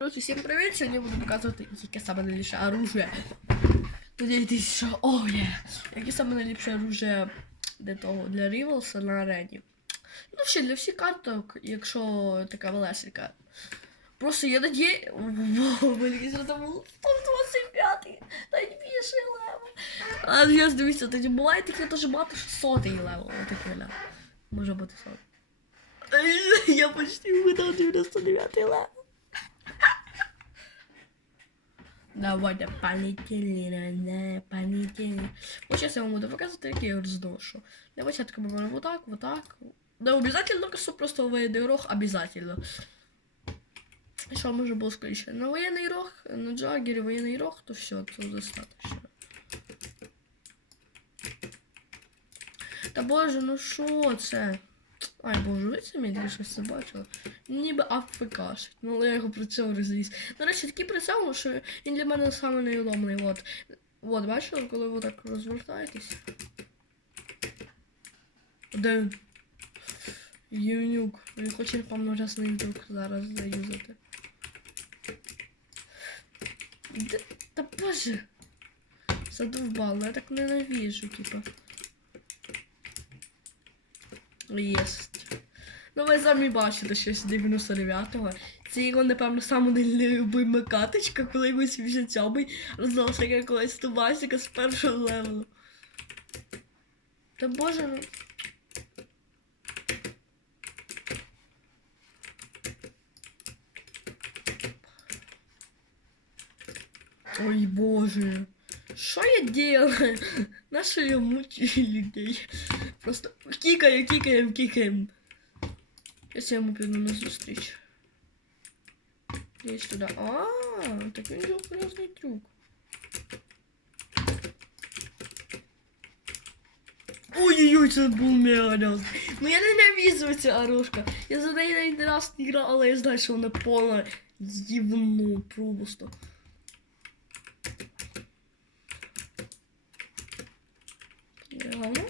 Короче, всем привет! Сегодня буду показувати, яке саме найліпше оружие. Надійтесь, що... О, є! Яке саме найліпше оружие для того, для Рівелса на арені. Ну, ще для всіх карток, якщо така малесенька. Просто я надію... Мені там було 125-й, найбільший левел. А я дивіться, тоді буває таке теж мати 600 левел, отакий левел. Може бути 100. Я почти вгадав 99 левел. Давайте полетели, да, полетели. Вот сейчас я вам буду показывать, как я ее разношу. Для початку мы можем вот так, вот так. Да, обязательно косу просто военный рог, обязательно. Что можно было сказать еще? На военный рог, на джаггере военный рог, то все, то достаточно. Та боже, ну що це? Ай, боже, самі я щось це бачила. Ніби АФКшить. Ну, але я його при цьому розліз. До речі, такий прицел, що він для мене саме найудобний. От. От, бачили, коли ви так розвертаєтесь? Де він? Юнюк. Він хоче, на ютуб зараз заюзати. Де? Та боже! Задовбало, я так ненавижу, типа. Єсть. Ну ви самі бачите, що з 99-го. Це його, напевно, саме нелюбима каточка, коли його 77-й роздався як колись Тубасіка з першого левелу. Та боже, ну. Ой, боже. Що я делаю? На що я мучаю людей? Просто кікаю, кікаємо, кікаємо. Сейчас я йому піду на зустріч. Десь туди. А, так він же класний трюк. Ой-ой-ой, це був мега Ну я ненавижу цю оружка. Я за неї навіть не раз не грав, але я знаю, що вона повна гівно просто. Реально?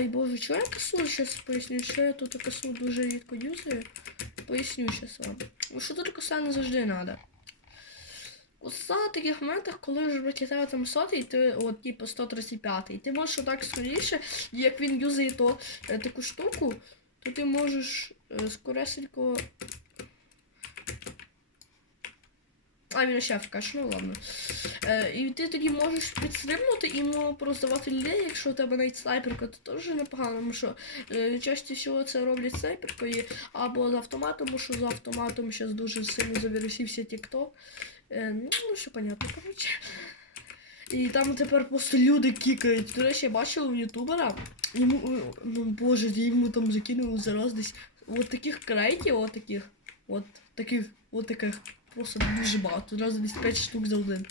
Ай боже, чого я косу зараз поясню, що я тут косу дуже рідко дюзаю? Поясню зараз вам. Ну що тут коса не завжди треба. Коса в таких моментах, коли вже прокидає там сотий, ти от типу 135 ти можеш отак скоріше, як він юзає то е, таку штуку, то ти можеш е, скоресенько. А, він ще вкаш, ну ладно. Е, і ти тоді можеш підстрибнути і йому роздавати людей, якщо у тебе навіть снайперка, то теж непогано, тому що е, часто всього це роблять снайперкою або з автоматом, тому що з автоматом зараз дуже сильно завірусився TikTok. Е, ну, що понятно, коротше. І там тепер просто люди кікають. До речі, я бачила у ютубера, йому, е, ну боже, йому там закинули зараз десь от таких крейтів, от таких, от таких, от таких. Просто дуже багато. Одразу десь 5 штук за один.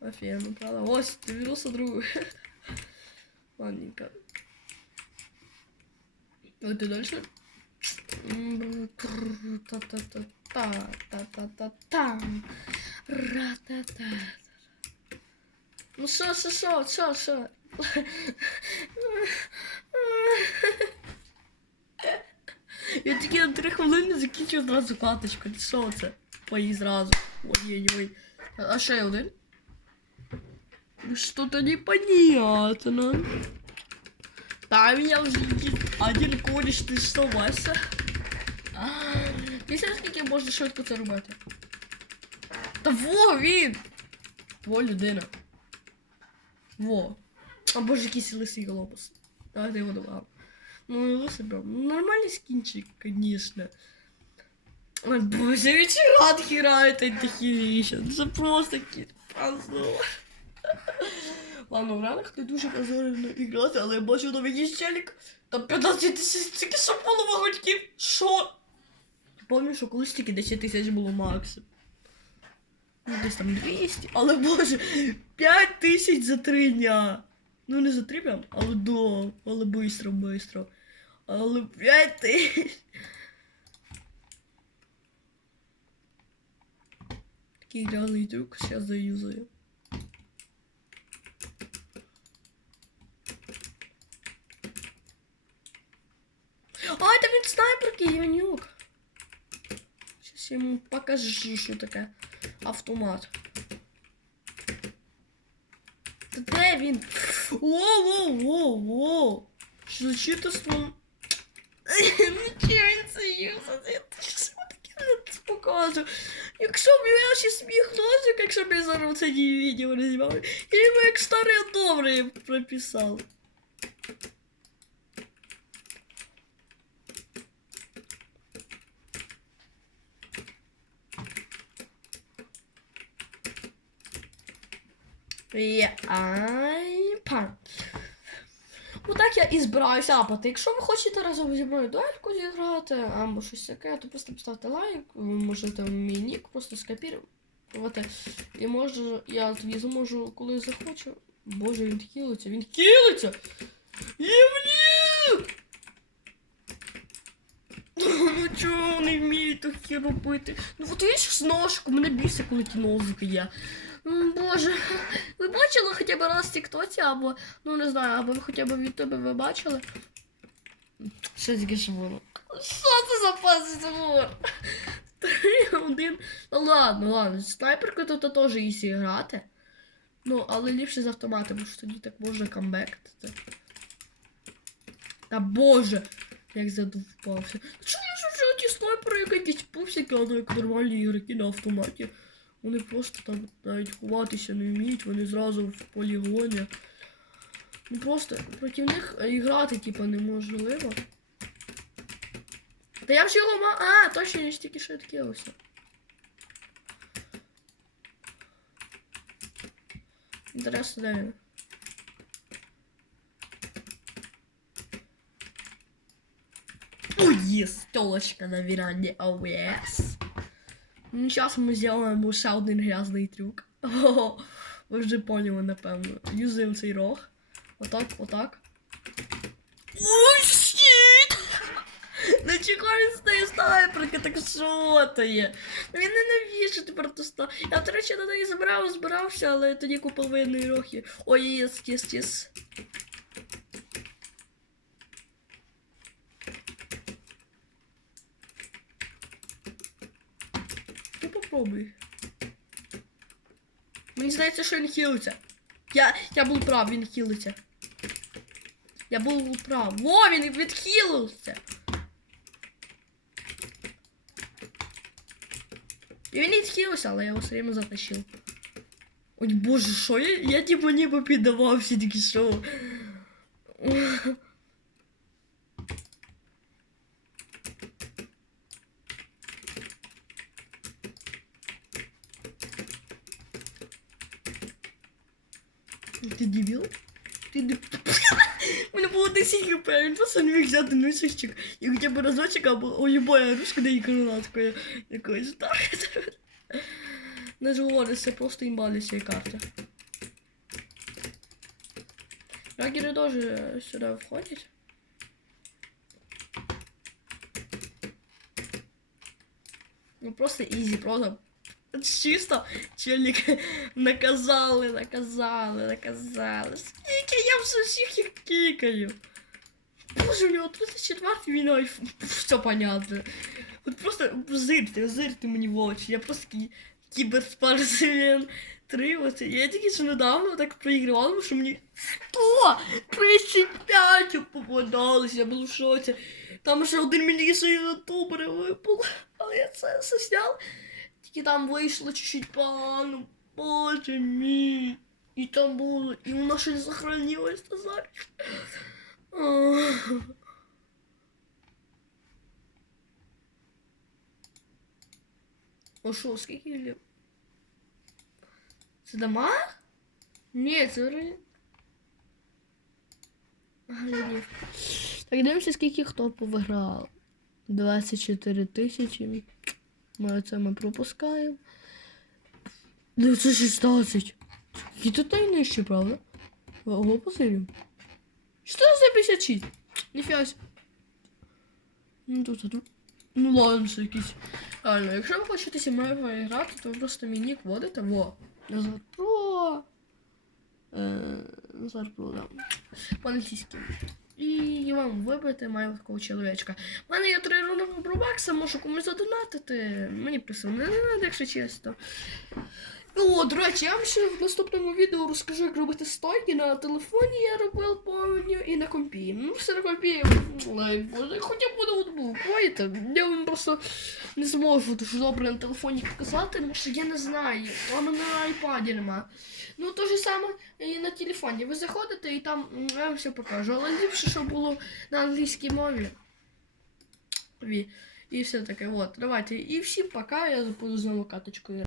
Офігенно, правда? Ось, 92. Ладненько. Давайте дальше. Та-та-та-та-та. Ра-та-та. Ну що, що, що, що, що? Я тільки на 3 хвилини закінчив одразу каточку. Що це? Пої зразу. Ой-ой-ой. А ще один? Ну, Что-то непонятно. Там я уже один кореш, ти що, Вася? Знаєш, скільки можна швидко це робити? Та во він! Во людина. Во. А боже, якийсь лисий глобус. Давайте його добавимо. Ну, его соберем. Нормальный скинчик, конечно. Ой, боже, ведь рад играет антихирища. Это просто кіт позор. Ладно, в ранах ти дуже позорно іграти, але я бачу там якийсь челік. Там 15 тисяч, тільки що було вагоньків. Що? Пам'ятаю, що колись тільки 10 тисяч було максимум. Ну, десь там 200, але боже, 5 тисяч за 3 дня. Ну не за 3 прям, але до, але быстро, быстро. Але 5 тисяч. Такий грязний трюк сейчас заюзаю. снайперки, Іванюк. Щас я йому покажу, що таке автомат. Та де він? Воу-воу-воу-воу! Що за читерством? Нічого не покажу? Якщо б я ще сміх носик, якщо б я зараз це відео не знімав, я йому як добрий прописав. Є, ай, пан. Отак я і збираюся апати. Якщо ви хочете разом зі мною дуельку зіграти, або щось таке, то просто поставте лайк, ви можете мій нік просто скопірувати. І може я тоді зможу, коли захочу. Боже, він хілиться, він хілиться! Євлік! Ну чого не вміють такі робити? Ну от він ж ножку, мене бісить, коли ті ножики є. Боже, ви бачили хоча б раз в Тіктоці, або, ну не знаю, або ви хоча б в Ютубі ви бачили? Що таке було? Що це за пазвор? Три, один. Ну ладно, ладно, з снайперкою тут теж ісі грати. Ну, але ліпше з автоматом, бо що тоді так можна камбектити. Та боже! Як задовбався. Чому ж вже ті снайпери як якісь пупсики, а не як нормальні ігроки на автоматі? Вони просто там навіть ховатися не вміють, вони зразу в полігоні. Ну просто проти них і грати, типа, неможливо. Та я вже його ма. А, точно я ж тільки що відкилився. Інтересно, де він? О, есть, телочка на веранде, oh yes. Ну, сейчас мы сделаем еще один грязный трюк. О, ви вже поняли, напевно. Юзаємо цей рог. Отак, отак. Ой, щит! На чого він стає так що то є? Він ненавіже тепер то ста. Я, до речі, на неї збирав, збирався, але тоді купив воєнний рог. Ой, єс, єс, єс. Ти попробуй. Мені здається, що він хілиться. Я, я був прав, він хілиться. Я був прав. Во, він відхилився. І він відхилився, але я його все время затащив. Ой, боже, що я? Я типу ніби піддавався тільки що. Ти дебіл? Ти дебіл? У мене було 10 хп, він просто не міг взяти місячок і хоча б разочок або у любої оружки дає гранаткою якоюсь. Так. Не це просто імбалі цієї карти. Рагери теж сюди входять. Ну просто ізі, просто чисто челік наказали, наказали, наказали. Скільки я вже всіх їх кікаю. Боже, у нього 34 війна, все понятно. От просто зирте, зирте мені в очі. Я просто кіберспортсмен. Три оце. Я тільки що недавно так проігрував, тому що мені 135 попадалося, я був в шоці. Там ще один міліший ютубер випав, але я це все зняв. Тільки там вийшло чуть-чуть погано. Боже мій. І там було, і воно щось сохранилось назад. Ах. О що, скільки лів? Це дамаг? Ні, це вроді... Глядів. Так, дивимося, скільки хто повиграв. 24 тисячі. Ми це ми пропускаємо. 916. І тут найнижче, правда? Ого, посилю. 456. Ніфіга. Ну тут, а. Ну ладно, це якісь. Реально, якщо ви хочете зі мною грати, то ви просто мій нік вводите. Во. Назар Про. Е, Назар Про, да. По-англійськи. І вам вибити такого чоловічка. У мене є три робакса, можу комусь задонатити. Мені просто не треба, якщо чесно. О, до речі, я вам ще в наступному відео розкажу, як робити стойки на телефоні я робив повністю і на компі. Ну, все на компі, ой, боже, хоча б на ноутбук, знаєте, я вам просто не зможу дуже добре на телефоні показати, тому що я не знаю, а мене на айпаді нема. Ну, то же саме і на телефоні. Ви заходите і там м, я вам все покажу. Але ліпше, щоб було на англійській мові. Ві. І все таке, от, давайте. І всім пока, я запущу знову каточкою.